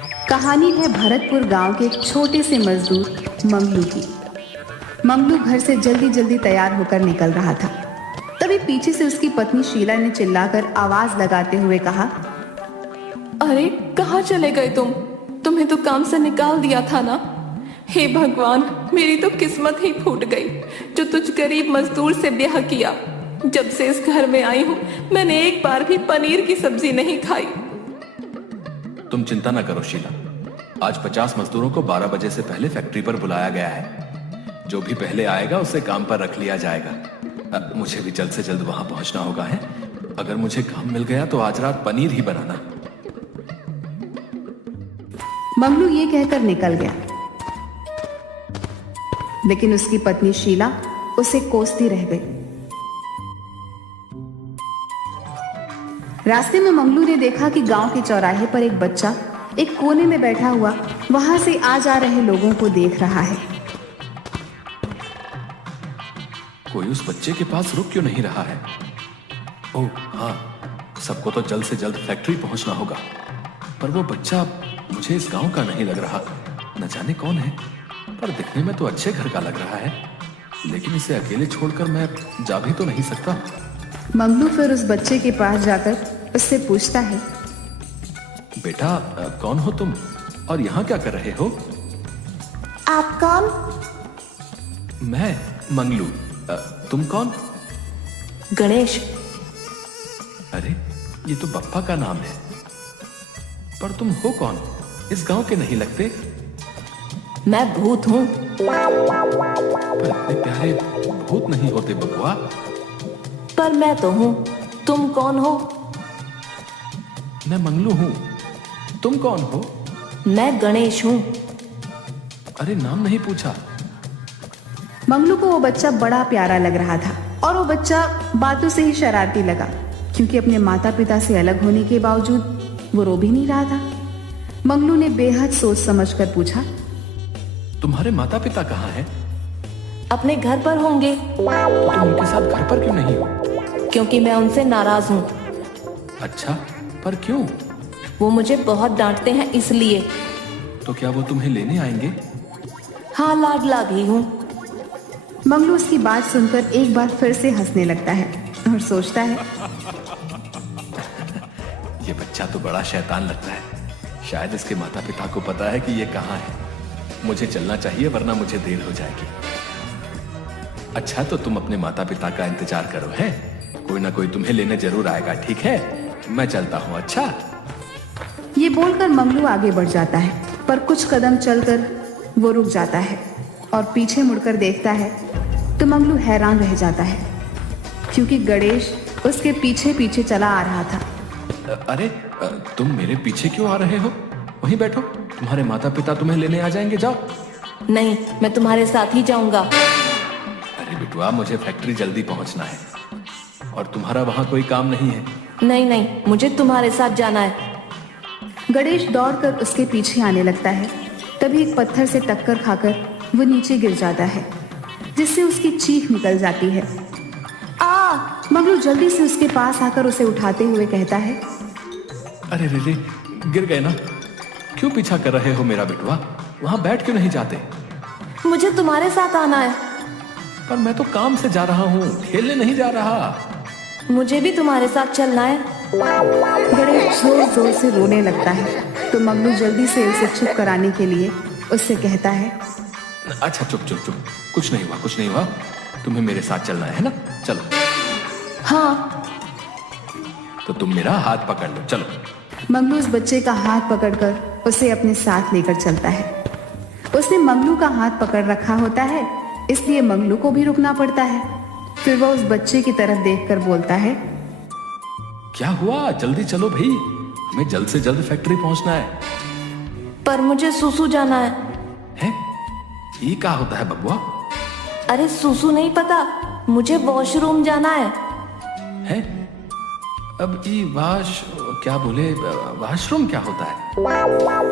कहानी है भरतपुर गांव के एक छोटे से मजदूर मंगलू की। मंगलू घर से जल्दी जल्दी तैयार होकर निकल रहा था। तभी पीछे से उसकी पत्नी शीला ने चिल्लाकर आवाज लगाते हुए कहा, अरे कहाँ चले गए तुम? तुम्हें तो काम से निकाल दिया था ना। हे भगवान, मेरी तो किस्मत ही फूट गई जो तुझ गरीब मजदूर से ब्याह किया। जब से इस घर में आई हूँ मैंने एक बार भी पनीर की सब्जी नहीं खाई। तुम चिंता न करो शीला, आज 50 मजदूरों को 12 बजे से पहले फैक्ट्री पर बुलाया गया है। जो भी पहले आएगा उसे काम पर रख लिया जाएगा। मुझे भी जल्द से जल्द वहां पहुंचना होगा है। अगर मुझे काम मिल गया तो आज रात पनीर ही बनाना। मंगलू ये कहकर निकल गया, लेकिन उसकी पत्नी शीला उसे कोसती रह गई। रास्ते में मंगलू ने देखा कि गांव के चौराहे पर एक बच्चा एक कोने में बैठा हुआ वहां से आ जा रहे लोगों को देख रहा है। कोई उस बच्चे के पास रुक क्यों नहीं रहा है? ओह हाँ, सबको तो जल्द से जल्द फैक्ट्री पहुंचना होगा। पर वो बच्चा मुझे इस गांव का नहीं लग रहा। न जाने कौन है, पर दिखने में तो अच्छे घर का लग रहा है। लेकिन इसे अकेले छोड़कर मैं जा भी तो नहीं सकता। मंगलू फिर उस बच्चे के पास जाकर उससे पूछता है, बेटा कौन हो तुम और यहाँ क्या कर रहे हो? आप कौन? मैं मंगलू। तुम कौन? गणेश। अरे ये तो बप्पा का नाम है। पर तुम हो कौन? इस गांव के नहीं लगते। मैं भूत हूँ। पर इतने प्यारे भूत नहीं होते बबुआ। पर मैं तो हूँ। तुम कौन हो? मैं मंगलू हूँ। तुम कौन हो? मैं गणेश हूँ। अरे नाम नहीं पूछा। मंगलू को वो बच्चा बड़ा प्यारा लग रहा था और वो बच्चा बातों से ही शरारती लगा, क्योंकि अपने माता पिता से अलग होने के बावजूद वो रो भी नहीं रहा था। मंगलू ने बेहद सोच समझकर पूछा, तुम्हारे माता पिता कहाँ हैं? अपने घर पर होंगे। तो तुम उनके साथ घर पर क्यों नहीं हो? क्योंकि मैं उनसे नाराज हूँ। अच्छा, पर क्यों? वो मुझे बहुत डांटते हैं इसलिए। तो क्या वो तुम्हें लेने आएंगे? हाँ, लाडला भी हूँ। मंगलू उसकी बात सुनकर एक बार फिर से हंसने लगता है और सोचता है, ये बच्चा तो बड़ा शैतान लगता है। शायद इसके माता पिता को पता है कि ये कहाँ है। मुझे चलना चाहिए वरना मुझे देर हो जाएगी। अच्छा तो तुम अपने माता पिता का इंतजार करो है। कोई ना कोई तुम्हें लेने जरूर आएगा। ठीक है, मैं चलता हूँ। अच्छा। ये बोलकर मंगलू आगे बढ़ जाता है, पर कुछ कदम चलकर वो रुक जाता है और पीछे मुड़कर देखता है तो मंगलू हैरान रह जाता है, क्योंकि गणेश उसके पीछे पीछे चला आ रहा था। अरे तुम मेरे पीछे क्यों आ रहे हो? वहीं बैठो, तुम्हारे माता पिता तुम्हें लेने आ जाएंगे। जाओ। नहीं, मैं तुम्हारे साथ ही जाऊंगा। अरे बिटुआ, मुझे फैक्ट्री जल्दी पहुंचना है और तुम्हारा वहां कोई काम नहीं है। नहीं नहीं, मुझे तुम्हारे साथ जाना है। गणेश दौड़कर उसके पीछे आने लगता है। तभी एक पत्थर से टक्कर खाकर वो नीचे गिर जाता है, जिससे उसकी चीख निकल जाती है। आ! मंगलू जल्दी से उसके पास आकर उसे उठाते हुए कहता है, अरे रे, गिर गए ना? क्यों पीछा कर रहे हो मेरा बिटुआ? वहां बैठ क्यों नहीं जाते? मुझे तुम्हारे साथ आना है। पर मैं तो काम से जा रहा हूँ, खेलने नहीं जा रहा। मुझे भी तुम्हारे साथ चलना है। गणेश जोर जोर से रोने लगता है, तो मंगलू जल्दी से उसे चुप कराने के लिए उससे कहता है, अच्छा चुप चुप चुप, कुछ नहीं हुआ, कुछ नहीं हुआ। तुम्हें मेरे साथ चलना है ना? चलो। हाँ। तो तुम मेरा हाथ पकड़ लो, चलो। मंगलू उस बच्चे का हाथ पकड़कर उसे अपने साथ लेकर चलता है। उसने मंगलू का हाथ पकड़ रखा होता है, इसलिए मंगलू को भी रुकना पड़ता है। फिर वह उस बच्चे की तरफ देखकर बोलता है, क्या हुआ? जल्दी चलो भाई, हमें जल्द से जल्द फैक्ट्री पहुंचना है। पर मुझे सुसु जाना है। हैं? ये क्या होता है बबुआ? अरे सुसु नहीं पता, मुझे वॉशरूम जाना है। हैं? अब ये क्या बोले, वॉशरूम क्या होता है?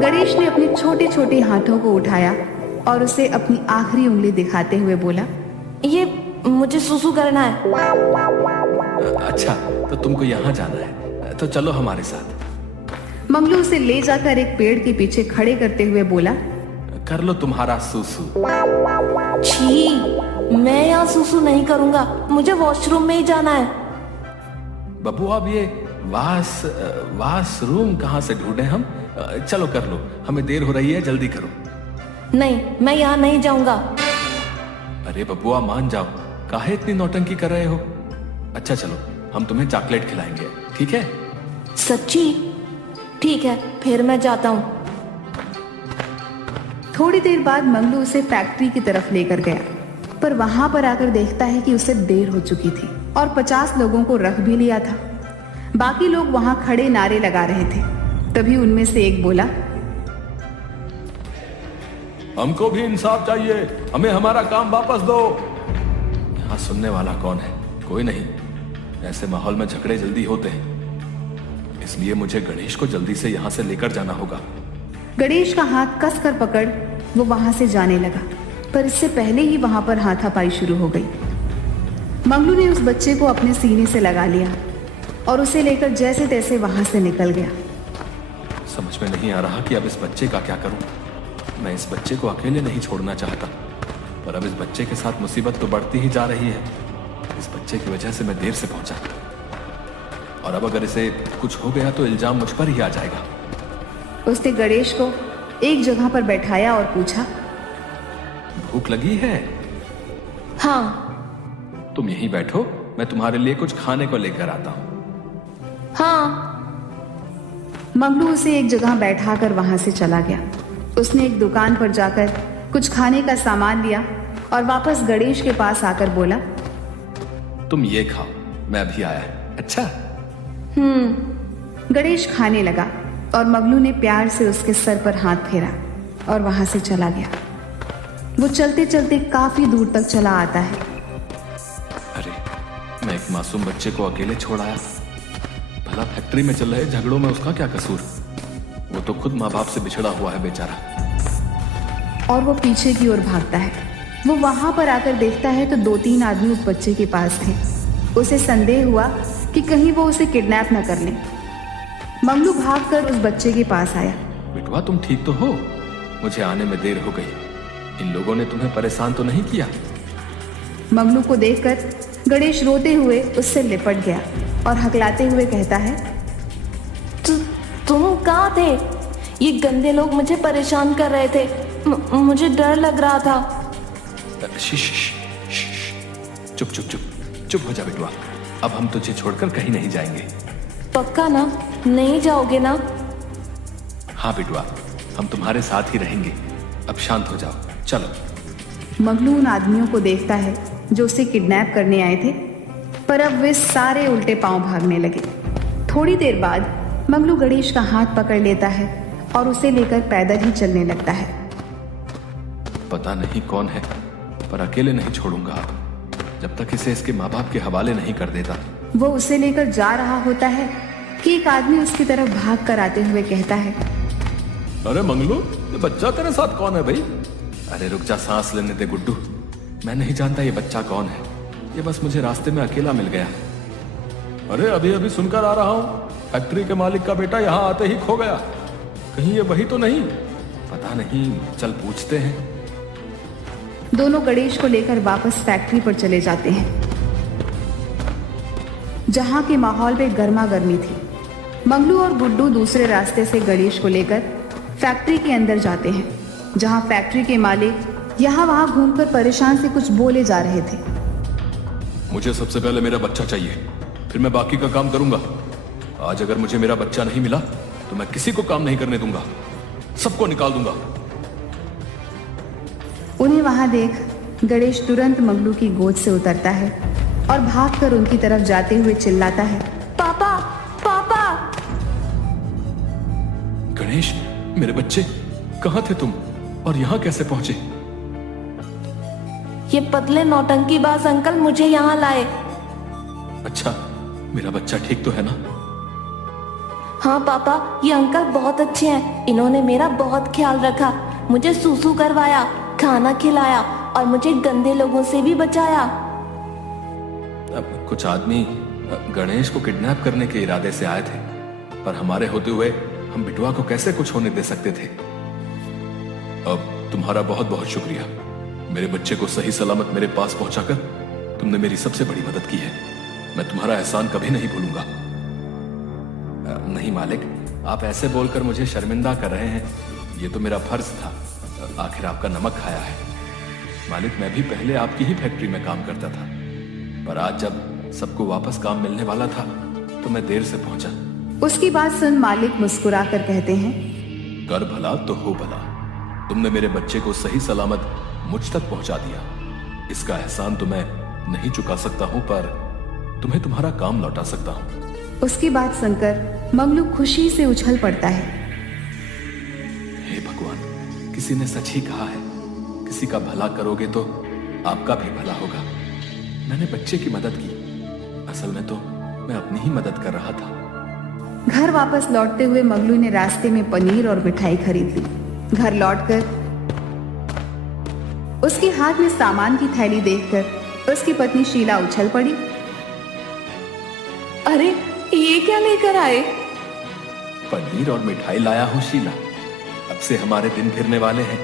गणेश ने अपने छोटे छोटे हाथों को उठाया और उसे अपनी आखिरी उंगली दिखाते हुए बोला, ये मुझे सुसु करना है। अच्छा तो तुमको यहाँ जाना है, तो चलो हमारे साथ। मंगलू उसे ले जाकर एक पेड़ के पीछे खड़े करते हुए बोला, कर लो तुम्हारा सूसू। छी, मैं यहाँ सुसु नहीं करूंगा, मुझे वॉशरूम में ही जाना है। बब्बू अब ये वाशरूम कहाँ से ढूंढे हम? चलो कर लो, हमें देर हो रही है, जल्दी करो। नहीं, मैं यहाँ नहीं जाऊंगा। अरे बब्बुआ मान जाओ, काहे इतनी नौटंकी कर रहे हो? अच्छा चलो, हम तुम्हें चॉकलेट खिलाएंगे, ठीक है? सच्ची? ठीक है, फिर मैं जाता हूँ। थोड़ी देर बाद मंगलू उसे फैक्ट्री की तरफ लेकर गया, पर वहां पर आकर देखता है कि उसे देर हो चुकी थी और 50 लोगों को रख भी लिया था। बाकी लोग वहां खड़े नारे लगा रहे थे। तभी उनमें से एक बोला, हमको भी इंसाफ चाहिए, हमें हमारा काम वापस दो। यहाँ सुनने वाला कौन है? कोई नहीं। ऐसे माहौल में झगड़े जल्दी होते हैं, इसलिए मुझे गणेश को जल्दी से यहाँ से लेकर जाना होगा। गणेश का हाथ कस कर पकड़ वो वहां से जाने लगा, पर इससे पहले ही वहां पर हाथापाई शुरू हो गई। मंगलू ने उस बच्चे को अपने सीने से लगा लिया और उसे लेकर जैसे तैसे वहां से निकल गया। समझ में नहीं आ रहा कि अब इस बच्चे का क्या करूं। मैं इस बच्चे को अकेले नहीं छोड़ना चाहता, पर अब इस बच्चे के साथ मुसीबत तो बढ़ती ही जा रही है। इस बच्चे की वजह से मैं देर से पहुंचा, और अब अगर इसे कुछ हो गया तो इल्जाम मुझ पर ही आ जाएगा। उसने गणेश को एक जगह पर बैठाया और पूछा, भूख लगी है? हाँ। तुम यहीं बैठो, मैं तुम्हारे लिए कुछ खाने को लेकर आता हूं। हाँ। मंगलू उसे एक जगह बैठाकर वहां से चला गया। उसने एक दुकान पर जाकर कुछ खाने का सामान लिया और वापस गणेश के पास आकर बोला, तुम ये खाओ, मैं अभी आया। अच्छा। गणेश खाने लगा और मंगलू ने प्यार से उसके सर पर हाथ फेरा और वहां से चला गया। वो चलते चलते काफी दूर तक चला आता है। अरे, मैं एक मासूम बच्चे को अकेले छोड़ आया। भला फैक्ट्री में चल रहे झगड़ों में उसका क्या कसूर? वो तो खुद माँ बाप से बिछड़ा हुआ है बेचारा। और वो पीछे की ओर भागता है। वो वहां पर आकर देखता है तो 2-3 आदमी उस बच्चे के पास थे। उसे संदेह हुआ कि कहीं वो उसे किडनैप न कर लें। मंगलू भागकर उस बच्चे के पास आया। बेटवा, तुम ठीक तो हो? मुझे आने में देर हो गई। इन लोगों ने तुम्हें परेशान तो नहीं किया? मंगलू को देखकर गणेश रोते हुए उससे लिपट गया और हकलाते हुए कहता है, तुम कहाँ थे? ये गंदे लोग मुझे परेशान कर रहे थे, मुझे डर लग रहा था। चुप चुप चुप चुप हो जा बेटवा, अब हम तुझे छोड़कर कहीं नहीं जाएंगे। पक्का ना? नहीं जाओगे ना? हाँ बेटवा, हम तुम्हारे साथ ही रहेंगे। अब शांत हो जाओ, चलो। मंगलू उन आदमियों को देखता है जो उसे किडनैप करने आए थे, पर अब वे सारे उल्टे पांव भागने लगे। थोड़ी देर बाद मंगलू गणेश का हाथ पकड़ लेता है और उसे लेकर पैदल ही चलने लगता है। पता नहीं कौन है, पर अकेले नहीं छोड़ूंगा अब, जब तक इसे इसके माँ बाप के हवाले नहीं कर देता। वो उसे लेकर जा रहा होता है कि एक आदमी उसकी तरफ भाग कर आते हुए कहता है, अरे मंगलू, ये बच्चा तेरे साथ कौन है भाई? अरे रुक जा, सांस लेने दे गुड्डू। मैं नहीं जानता ये बच्चा कौन है, ये बस मुझे रास्ते में अकेला मिल गया। अरे अभी अभी सुनकर आ रहा हूँ, फैक्ट्री के मालिक का बेटा यहाँ आते ही खो गया। कहीं ये वही तो नहीं? पता नहीं, चल पूछते हैं। दोनों गणेश को लेकर वापस फैक्ट्री पर चले जाते हैं, जहां के माहौल में गर्मा गर्मी थी। मंगलू और गुड्डू दूसरे रास्ते से गणेश को लेकर फैक्ट्री के अंदर जाते हैं, जहां फैक्ट्री के मालिक यहाँ वहां घूमकर परेशान से कुछ बोले जा रहे थे। मुझे सबसे पहले मेरा बच्चा चाहिए, फिर मैं बाकी का काम करूंगा। आज अगर मुझे मेरा बच्चा नहीं मिला तो मैं किसी को काम नहीं करने दूंगा, सबको निकाल दूंगा। उन्हें वहां देख गणेश तुरंत मंगलू की गोद से उतरता है और भागकर उनकी तरफ जाते हुए चिल्लाता है, पापा, पापा। गणेश, मेरे बच्चे, कहाँ थे तुम और यहाँ कैसे पहुंचे? ये पतले नौटंकीबाज अंकल मुझे यहाँ लाए। अच्छा, मेरा बच्चा ठीक तो है ना? हाँ पापा, ये अंकल बहुत अच्छे हैं। इन्होंने मेरा बहुत ख्याल रखा, मुझे सूसू करवाया, खाना खिलाया और मुझे गंदे लोगों से भी बचाया। कुछ आदमी गणेश को किडनैप करने के इरादे से आए थे, पर हमारे होते हुए हम बिटवा को कैसे कुछ होने दे सकते थे। अब तुम्हारा बहुत बहुत शुक्रिया। मेरे बच्चे को सही सलामत मेरे पास पहुंचाकर तुमने मेरी सबसे बड़ी मदद की है। मैं तुम्हारा एहसान कभी नहीं भूलूंगा। नहीं मालिक, आप ऐसे बोलकर मुझे शर्मिंदा कर रहे हैं। ये तो मेरा फर्ज था, आखिर आपका नमक खाया है। मालिक, मैं भी पहले आपकी ही फैक्ट्री में काम करता था, पर आज जब सबको वापस काम मिलने वाला था तो मैं देर से पहुंचा। उसकी बात सुन मालिक मुस्कुराकर कहते हैं, कर भला तो हो भला। तुमने मेरे बच्चे को सही सलामत मुझ तक पहुंचा दिया। इसका एहसान तो मैं नहीं चुका सकता हूं, पर तुम्हें तुम्हारा काम लौटा सकता हूं। उसकी बात सुनकर मंगलू खुशी से उछल पड़ता है। हे भगवान, किसी ने सच ही कहा है, किसी का भला करोगे तो आपका भी भला होगा। मैंने बच्चे की मदद की, असल में तो मैं अपनी ही मदद कर रहा था। घर वापस लौटते हुए मंगलू ने रास्ते में पनीर और मिठाई खरीद ली। घर लौटकर उसके हाथ में सामान की थैली देखकर उसकी पत्नी शीला उछल पड़ी। अरे ये क्या लेकर आए? पनीर और मिठाई लाया हूं शीला। अब से हमारे दिन फिरने वाले हैं।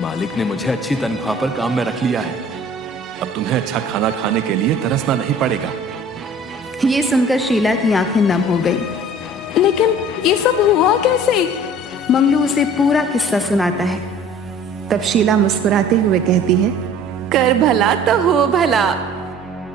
मालिक ने मुझे अच्छी तनख्वाह पर काम में रख लिया है। अब तुम्हें अच्छा खाना खाने के लिए तरसना नहीं पड़ेगा। ये सुनकर शीला की आंखें नम हो गई। लेकिन ये सब हुआ कैसे? मंगलू उसे पूरा किस्सा सुनाता है। तब शीला मुस्कुराते हुए कहती है, कर भला तो हो भला।